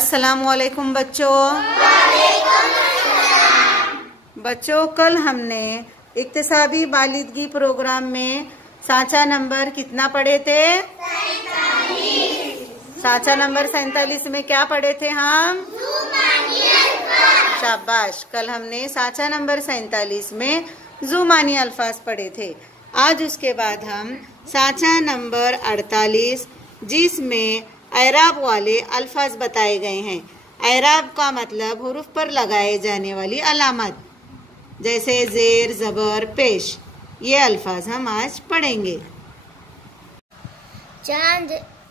अस्सलामुअलैकुम बच्चों। बच्चों, कल हमने इक्तिसाबी बालिदगी प्रोग्राम में साँचा नंबर कितना पढ़े थे? 47। साँचा नंबर 47 में क्या पढ़े थे हम? शाबाश। कल हमने साँचा नंबर 47 में ज़ुमानी अल्फाज पढ़े थे। आज उसके बाद हम साँचा नंबर 48 जिसमें एराब वाले अल्फाज बताए गए हैं। एराब का मतलब हुरूफ पर लगाए जाने वाली अलामत, जैसे जेर, जबर, पेश। ये अल्फाज हम आज पढ़ेंगे। चांद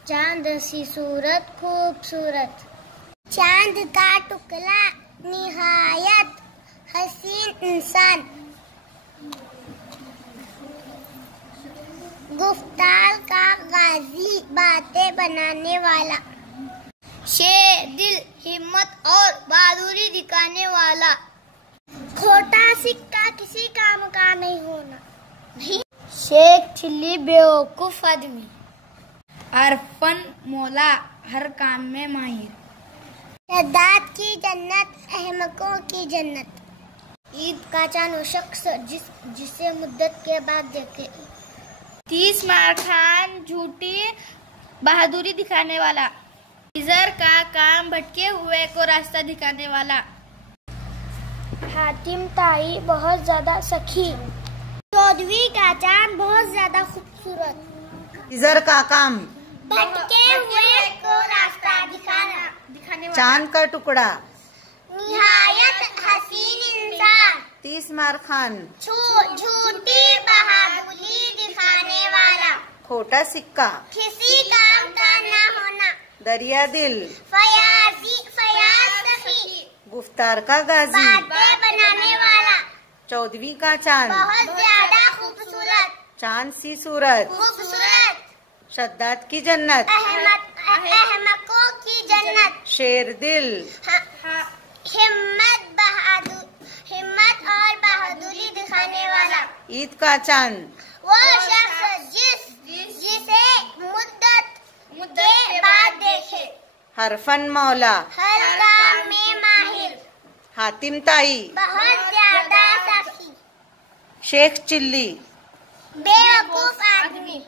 चांद सी सूरत खूबसूरत, चांद का टुकड़ा निहायत हसीन इंसान, गुफ्तार का गाजी बातें बनाने वाला, शेर दिल हिम्मत और बहादुरी दिखाने वाला, खोटा सिक्का किसी काम का नहीं होना, शेख चिल्ली बेवकूफ आदमी, अरफन मौला हर काम में माहिर, शद्दाद की जन्नत अहमकों की जन्नत, ईद का चांद वो शख्स जिसे मुद्दत के बाद देखे, 30 मार खान झूठी बहादुरी दिखाने वाला, इजर का काम भटके हुए को रास्ता दिखाने वाला, हातिम ताई बहुत ज्यादा सखी, 14वीं का चांद बहुत ज्यादा खूबसूरत, इजर का काम भटके हुए को रास्ता दिखाने वाला, चांद का टुकड़ा निहायत हसीन इंसान, 30 मार खान झूठी बहादुरी दिखाने वाला, खोटा सिक्का किसी काम का न होना, दरिया दिल फयाज सखी, गुफ्तार का गाजी बातें बनाने वाला, 14वीं का चांद बहुत ज्यादा खूबसूरत, चांद सी सूरत, खूबसूरत, शद्दाद की जन्नत, अहमकों की जन्नत, शेर दिल, हिम्मत और बहादुरी दिखाने वाला, ईद का चांद वो शख्स जिसे मुद्दत के बाद देखे, हरफन मौला हर काम में माहिर, हातिम ताई बहुत ज्यादा सखी, शेख चिल्ली बेवकूफ आदमी।